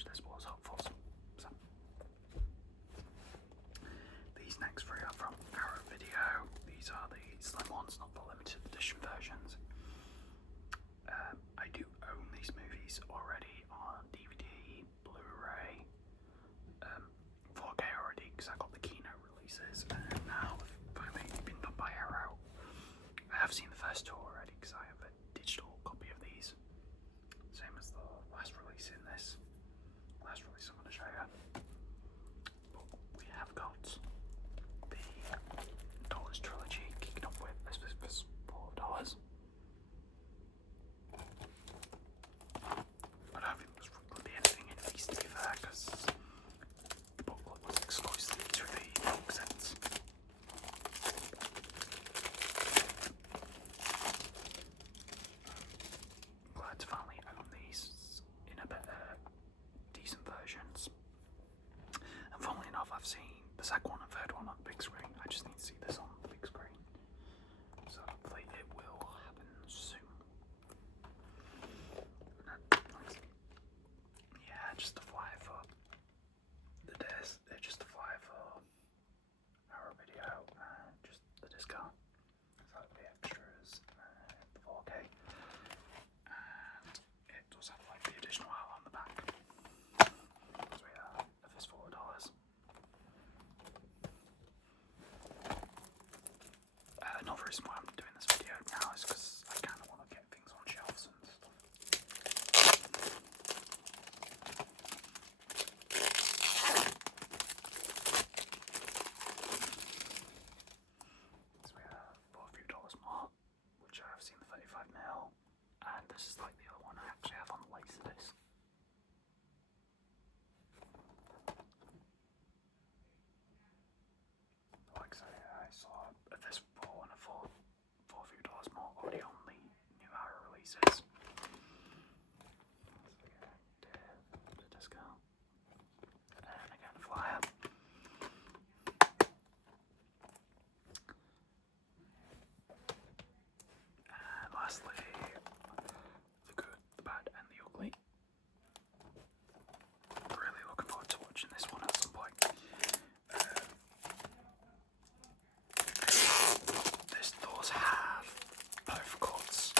much this was hopeful. So, these next three are from Arrow Video. These are the slim ones, not the limited edition versions. I do own these movies already on DVD, Blu-ray, 4K already because I got the Kino releases, and now they've finally been done by Arrow. I have seen the first two already because I have a digital copy of these, same as the last release in this. Last release I'm going to show you. But we have got the Dollars trilogy kicking off with this was $4. I don't think there's going to be anything in these to be fair, because the booklet was exclusive to the box sets. I'm glad to finally own these in a better, decent versions. And funnily enough, I've seen the second one and third one on the big screen. I just need to see this on the big screen. So hopefully it will happen soon. Yeah, just a fly for the disc, just a fly for our video, and just the discount. So the extras, the 4K, and it does have like the additional out on the back. So yeah, if it's $4. Another reason why I'm doing this video now is because I kind of want to get things on shelves and stuff. So we have for a few dollars more, which I have seen the 35mm, and this is like the other one I actually have on the Laserdisc. Like I say, I saw this for and for a few dollars more already on the new Arrow releases. So yeah, the discount. And again, a flyer. And lastly, the good, the bad, and the ugly. Really looking forward to watching this one at some point. This does have both cuts.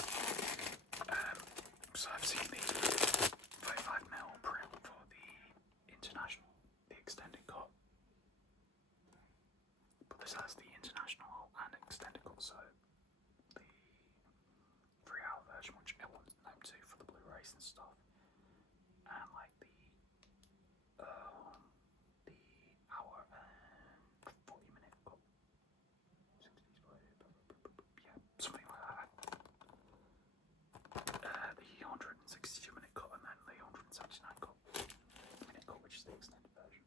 So I've seen the 35mm print for the international, the extended cut. But this has the international and extended cut, so the 3-hour version, which everyone's known to for the Blu-rays and stuff, and like the hour and 40-minute cut. 60s, yeah, something like that. The 162-minute cut, and then the 179-minute cut, which is the extended version.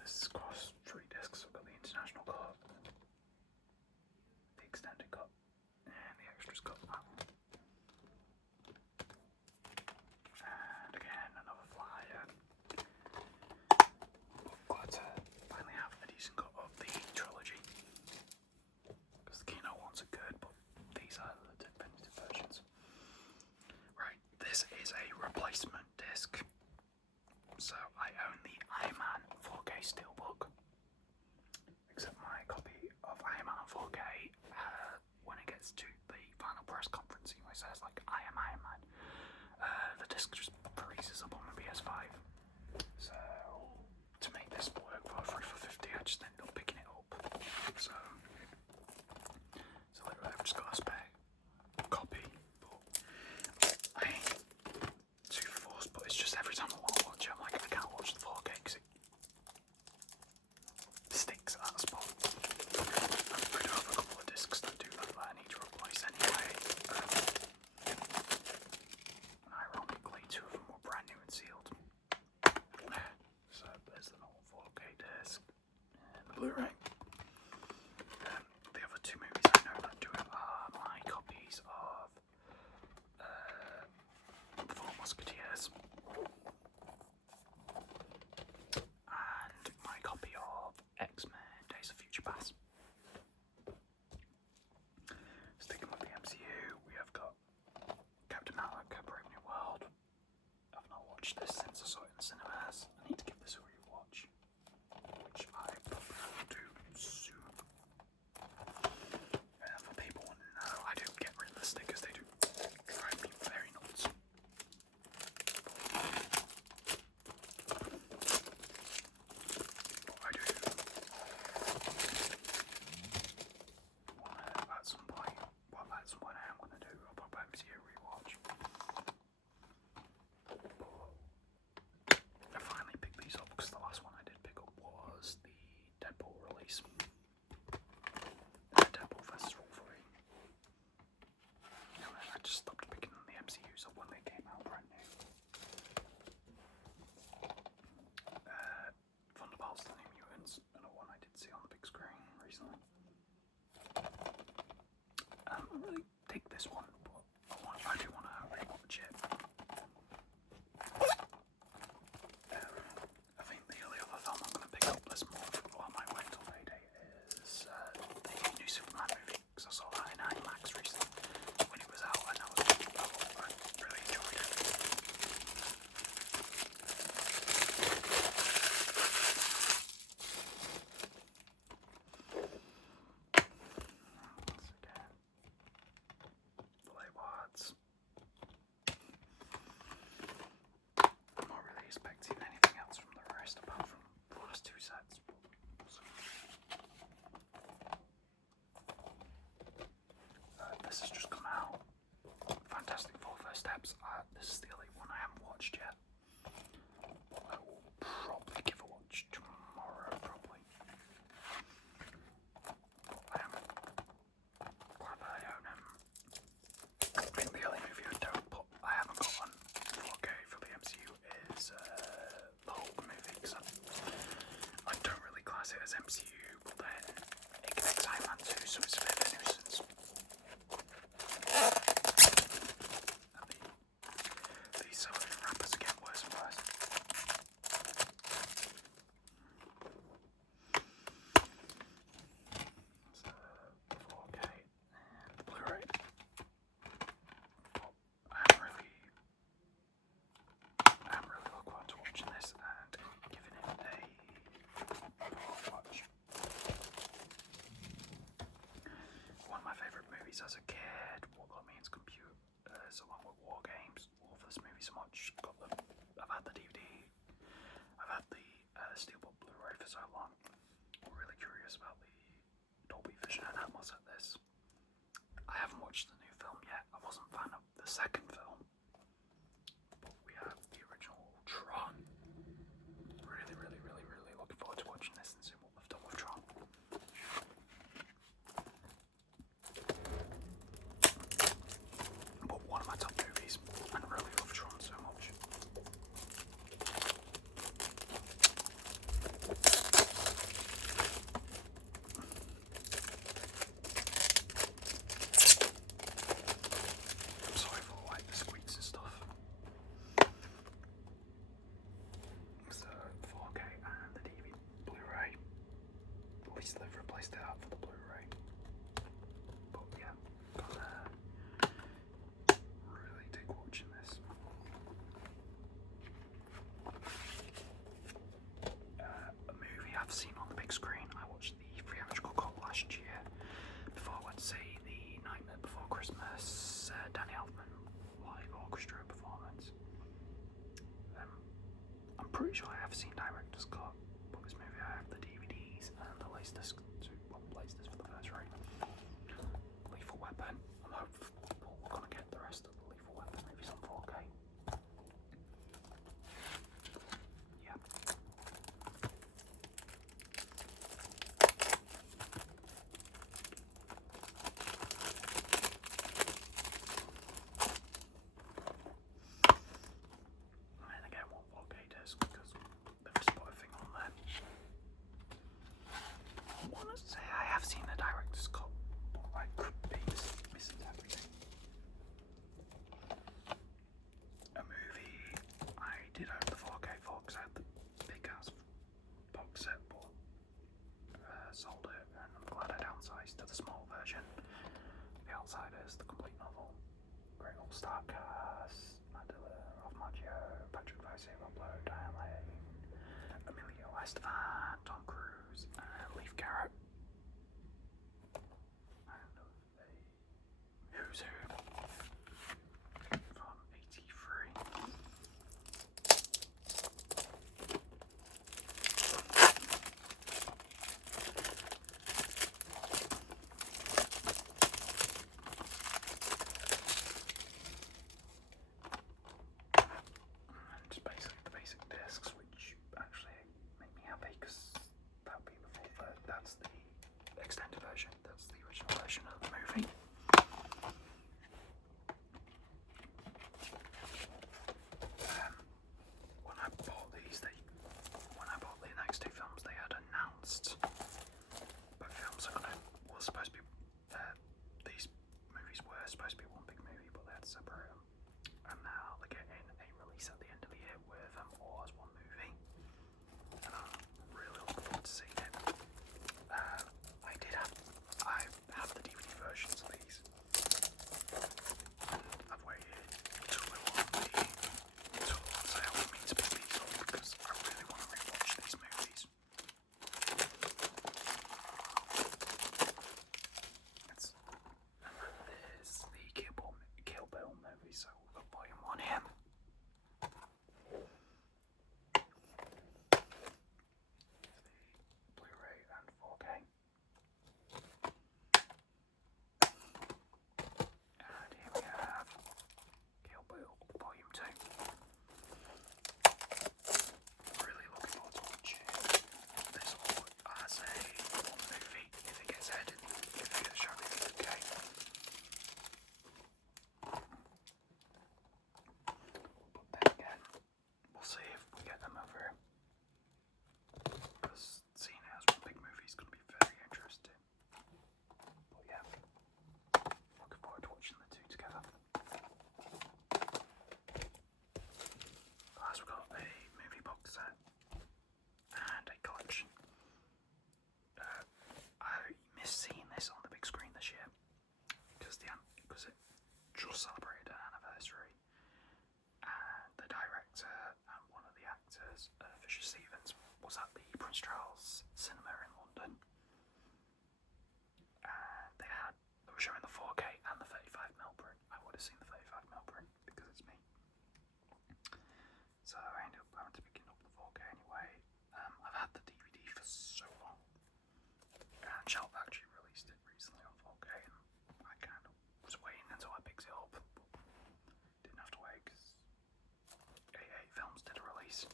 This is across 3 discs. I've got the international cut, the extended cut, and the extras cut. And again, another flyer. Glad to finally have a decent cut of the trilogy, because the Kino ones are good, but these are the definitive versions. Right, this is a replacement disc. So I own the Iron Man 4K Steelbook, except my copy of Iron Man 4K, when it gets to the final press conference, he always says like, I am Iron Man. The disc just freezes up on my PS5. So to make this work for 3 for $50, I just ended up picking it up. So literally I've just got a spare copy, but I ain't too forced, but it's just every time I want to watch it, I'm like, I can't watch the 4K because it sticks at that spot. I do have a couple of discs that do that I need to replace anyway. And ironically, 2 of watched this since I saw it in cinemas. I need to give this a rewatch, which I probably will do soon. For people wanting to know, I do get rid of the stickers, they do drive me very nuts. But I do at some point, I am going to do a proper MCU rewatch. I finally picked these up because the last one I did pick up was the Deadpool release. Deadpool vs. Wolverine. And then I just stopped picking the MCUs up when they came out brand new. Thunderbolts, the New Mutants, another one I did see on the big screen recently. I really dig this one, but I do want to rewatch it. I think the only other film I'm going to pick up this month, or I might wait till payday, is the new Superman movie, because I saw that in IMAX recently when it was out, and I really enjoyed it. Once again, Words. I'm not really expecting anything else from the rest apart from the last two sets. This has just come out. Fantastic Four First Steps. This is the only one I haven't watched yet. I will probably give a watch tomorrow, probably. I am glad that I own him. I think the only movie I haven't got on 4K for the MCU is the Hulk movie, because I don't really class it as MCU, but then it connects Iron Man 2, so it's a bit of a nuisance. And these cellophane wrappers are getting worse and worse. So, 4K and Blu-ray. I'm really looking forward to watching this and giving it a watch. One of my favourite movies as a kid, What Got Me Into Computers, along with War Games. Love this movie so much. I've had the DVD, I've had the Steelbook Blu-ray for so long. I'm really curious about the Dolby Vision and Atmos at this. I haven't watched the new film yet. I wasn't a fan of the second film, but we have the original Tron. Really looking forward to watching this and seeing what they've done with Tron. But one of my top movies, and I really love Tron so much. I'm sorry for like the squeaks and stuff. So 4K and the DVD Blu-ray. At least they've replaced it out for the Blu-ray. But yeah, really dig watching this. A movie I've seen on the big screen. I watched the theatrical cut last year before I went to see the Nightmare Before Christmas Danny Elfman live orchestra performance. I'm pretty sure I have seen director's cut, but this movie I have the DVDs and the latest for the first rate. Lethal Weapon. I'm hopeful we're gonna get the rest of the Lethal Weapon movies on 4K. Yeah. And again, what 4K does, because they've just put a thing on there. One Strauss Cinema in London. And they were showing the 4K and the 35mm print. I would have seen the 35mm print because it's me. So I ended up having to pick up the 4K anyway. I've had the DVD for so long. And Shelf actually released it recently on 4K, and I kind of was waiting until I picked it up. But didn't have to wait because AA Films did a release,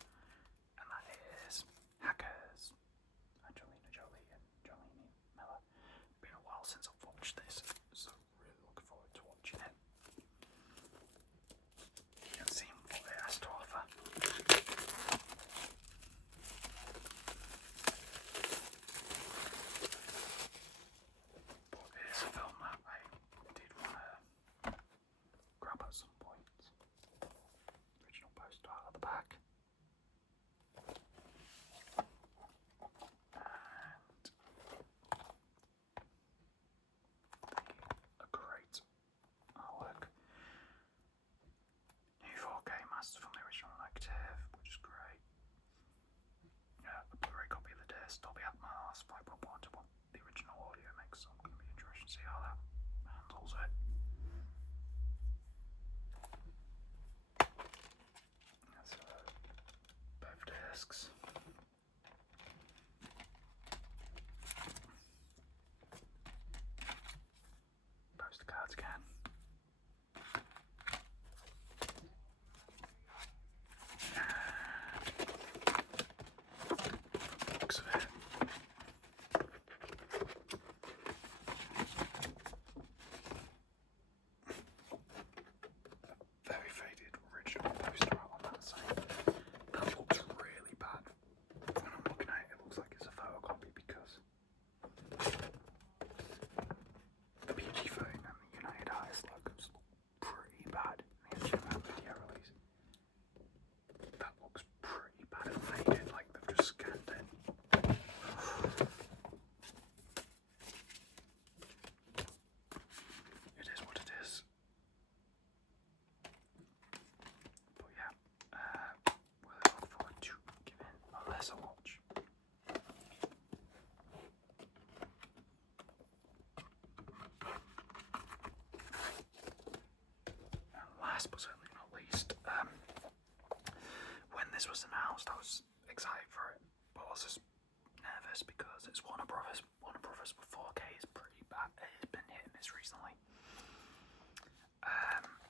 and that is Hackers, Angelina Jolie and Jolene Miller. Been a while since I've watched this, so really looking forward to watching it and seeing what it has to offer. But it is a film that I did want to grab at some point. Original poster out of the back. A great artwork. New 4K master from the original negative, which is great. Yeah, a Blu-ray copy of the disc, Dolby Atmos, 5.1 to 1, the original audio mix, so I'm going to be interested to see how that handles it. That's both discs. Poster cards again. Looks of it. Very faded original poster art on that side. That looks really bad. When I'm looking at it, it looks like it's a photocopy because the PG phone and the United Artists logos look pretty bad in the original video release. That looks pretty bad and faded, like they've just scanned it. It is what it is. But yeah, really look forward to giving this a watch. And last but certainly not least, when this was announced, I was excited for it, but I was just nervous because it's Warner Brothers. Warner Brothers with 4K is pretty bad. It's been hit and miss recently.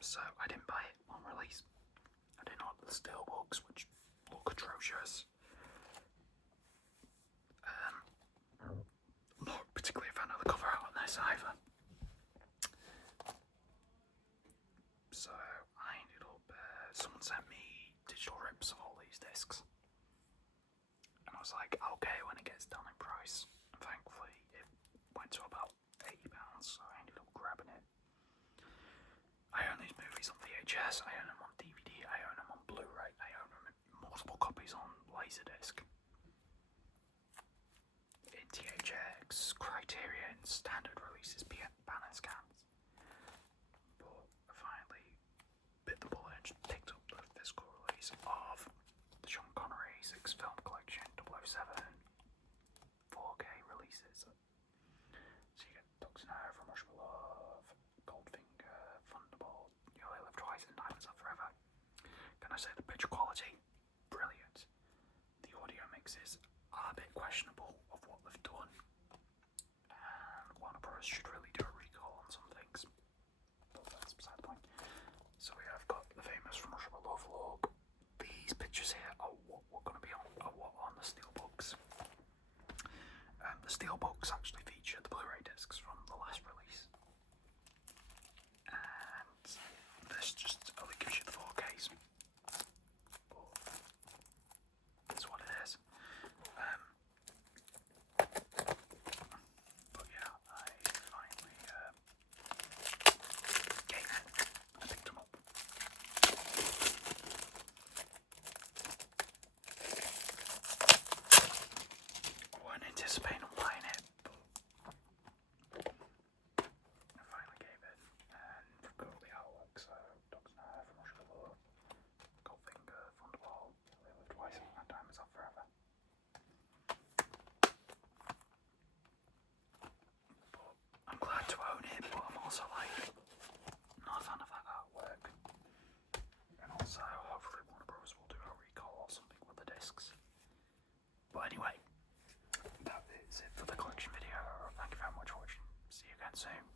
So I didn't buy it on release. I didn't order the steelbooks, which look atrocious. Not particularly a fan of the cover art on this either. So I ended up, someone sent me digital rips of all these discs. And I was like, okay, when it gets down in price. And thankfully it went to about £80, so I ended up grabbing it. I own these movies on VHS, I own them on DVD, I own them on Blu-ray, I own them in multiple copies on Laserdisc. In THX, Criterion, standard releases, banner scans. But I finally bit the bullet and just picked up the physical release of the Sean Connery 6 film collection, 007, 4K releases. So you get Doctor No, From Russia with Love, Goldfinger, Thunderbolt, You Only Live Twice, and Diamonds Are Forever. Can I say the picture quality? Brilliant. The audio mixes are a bit questionable of what they've done. And Warner Bros. Should really do a recall on some things. But that's beside the point. So we have got the famous From Russia with Love logo. These pictures here are what we're going to be on, the steelbooks. The steelbooks actually feature the Blu-ray discs from the last release. And this just only gives you the 4Ks. But it's what it is. But yeah, I finally came in. I picked them up. I wasn't anticipating on buying it, but soon.